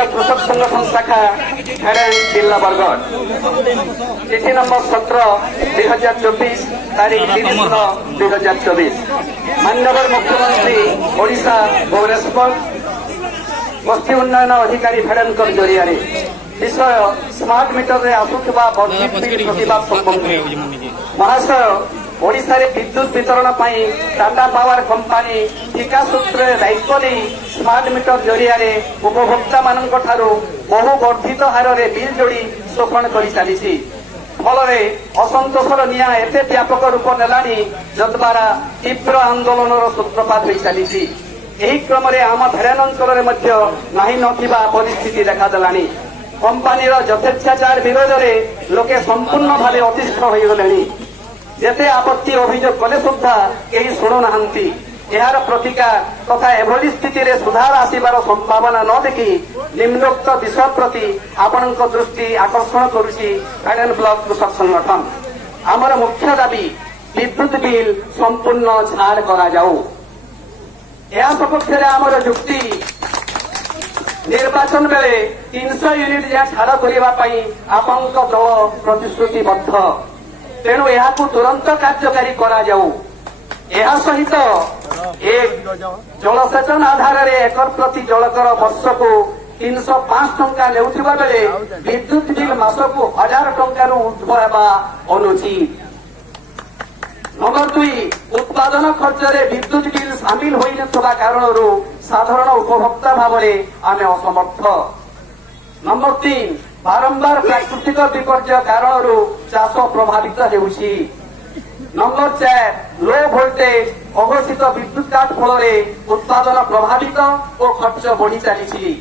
Block कृषक संगठन शाखा हेरेन जिला बरगढ़ चिठी नंबर 17/2024 तारीख 30/2024 माननीय मुख्यमंत्री ओडिशा भुवनेश्वर बस्ती उन्नयन अधिकारी भेड़न जरिया विषय स्मार्ट मीटर रे आसुवा वर्धित बिल प्रतिवाद संबंधी महाशय ओडिशा रे विद्युत वितरण पाई टाटा पावर कंपनी ठिका सूत्र दायित्व नहीं स्मार्ट मीटर जरिया उपभोक्ता मानक ठारू बहु वर्धित हार रे बिल जोड़ी शोषण कर चली फल असंतोषर निया एते व्यापक रूप नेलानी जद्वारा तीव्र आंदोलन सूत्रपात हो चली क्रम आम भेड़ान अंचल नहीं नथिबा परिस्थिति देखादेलानी कंपानीर यथेच्छाचार विरोध में लोके संपूर्ण भाव अतिष्ठ हो गले जेते आपत्ति अभियोग कले सुधा कहीं शुणुना यार प्रतिकार तथा एभली स्थिति रे सुधार आसबार संभावना न देखि निम्नोक्त विषय प्रति आपण दृष्टि आकर्षण करुछि भेड़ान ब्लॉक कृषक संगठन आमर मुख्य दाबी विद्युत बिल संपूर्ण छाड़ करा जाऊ या सपक्ष आमर जुक्ति निर्वाचन बेले 300 यूनिट जहाँ छाड़ करने आपण दल प्रतिश्रुतिबद्ध तेणु यह तुरंत कार्यकारी करा जाऊ यह सहित एक जलसेचन आधार में एकर प्रति जलकर वर्ष को 305 टंका लेउथिबा बेले विद्युत बिल मास को 1000 टंकार ऊर्ध्व हेबा अनुचित। नंबर 2 उत्पादन खर्च रे विद्युत बिल सामिल होई नथबा कारणरू साधारण उपभोक्ता भाव में आमे असमर्थ। नंबर 3 बारंबार प्राकृतिक विपर्यय कारणरू चाष प्रभावित हेउछि। नंबर 4 लो वोल्टेज अघोषित विद्युत काट फल उत्पादन प्रभावित और खर्च बढ़ी चली।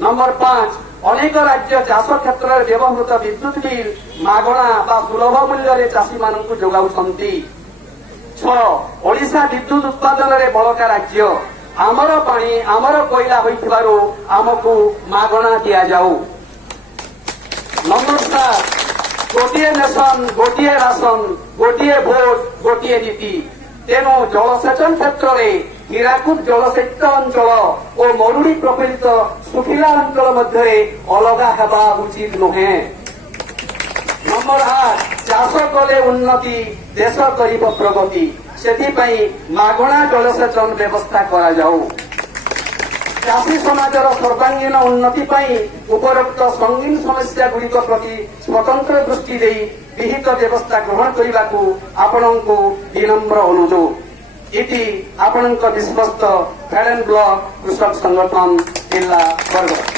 नंबर 5 अनेक राज्य चाष क्षेत्र में व्यवहृत विद्युत बिल मागणा बा सुलभ मूल्य चाषी मानक जोगाउछंती। 6 ओडिशा विद्युत उत्पादन में बड़का राज्य आमर पानी आमर कोयला होइथिबारु आमको मागणा दिया जाऊ। नंबर 7 गोटे नेशन गोटे राशन गोटे भोट गोटे नीति तेणु जलसेचन क्षेत्र में हीराकुद जलसेचित अंचल और मरुड़ी प्रपीड़ित सुखिला अंचल मध्य अलगा हेबा उचित नुहे। नंबर 8 चाष कले उन्नति देश करिब प्रगति सेथिपाई मागणा जलसेचन व्यवस्था करा जाऊ। चाषी समाजर सर्वांगीन उन्नति उपरोक्त संगीन समस्या गुड़िक प्रति स्वतंत्र दृष्टि दे विहित व्यवस्था ग्रहण करने को आपण को विनम्र अनुरोध इति आपण विश्वस्त भेड़ान ब्लॉक कृषक संगठन जिला बरगढ़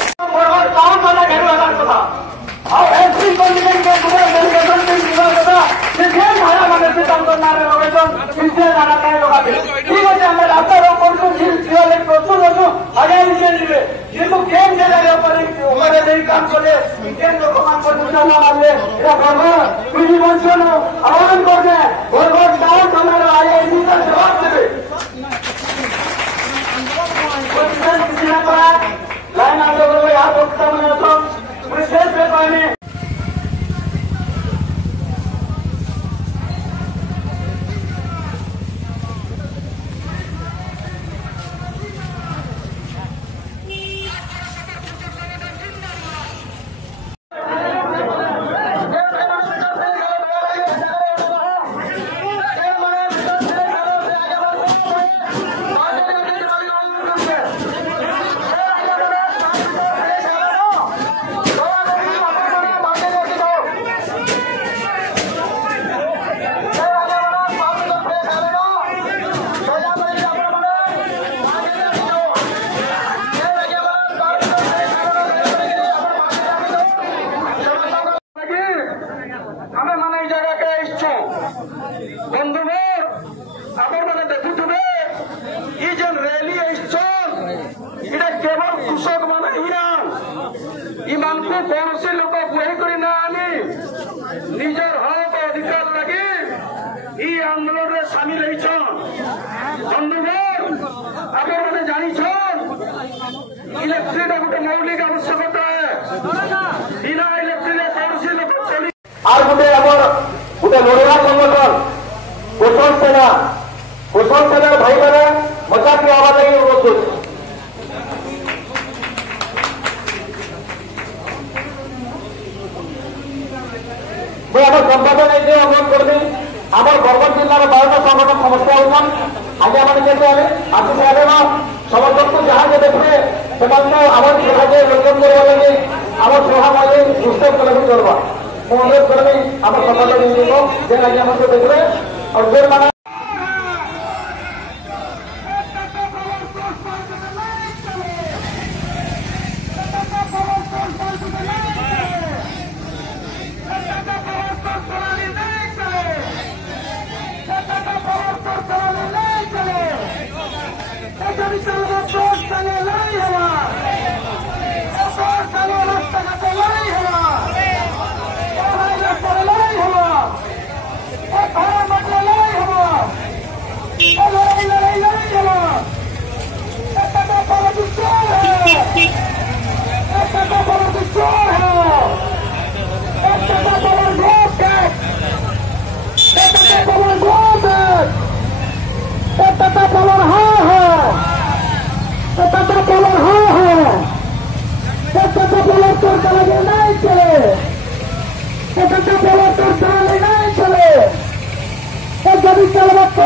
कौन लोक बुहे कर निजर हक अधिकार लगे ई आंदोलन में सामिल होने जानी इलेक्ट्रिक गोटे मौलिक आवश्यकता है बिना इलेक्ट्रिक कौन लोक चली और गोटे लड़ुआ संगठन पोषण सेना भाई मैंने मजाक हवा लगे अनुरोध कर সম্পাদন এই যে অনুরোধ করবি আমার বরগড় জেলার 12টা সংগঠন সমস্যা হচ্ছেন আগে আমাদের যেতে হবে আসি সাহেব সমর্থক যাহাকে দেখবে সেখানে আমার সভাকে লোকজন করবার লাগে আমার সভা মাঝে সুস্থ করে করবা ମୁଁ ଅନୁରୋଧ କରିବି ଆମ ସମାଜ ଯିବ ଯେ ଆଜି ଆମକୁ ଦେଖିବେ ଆଉ ଯେଉଁମାନେ नहीं चले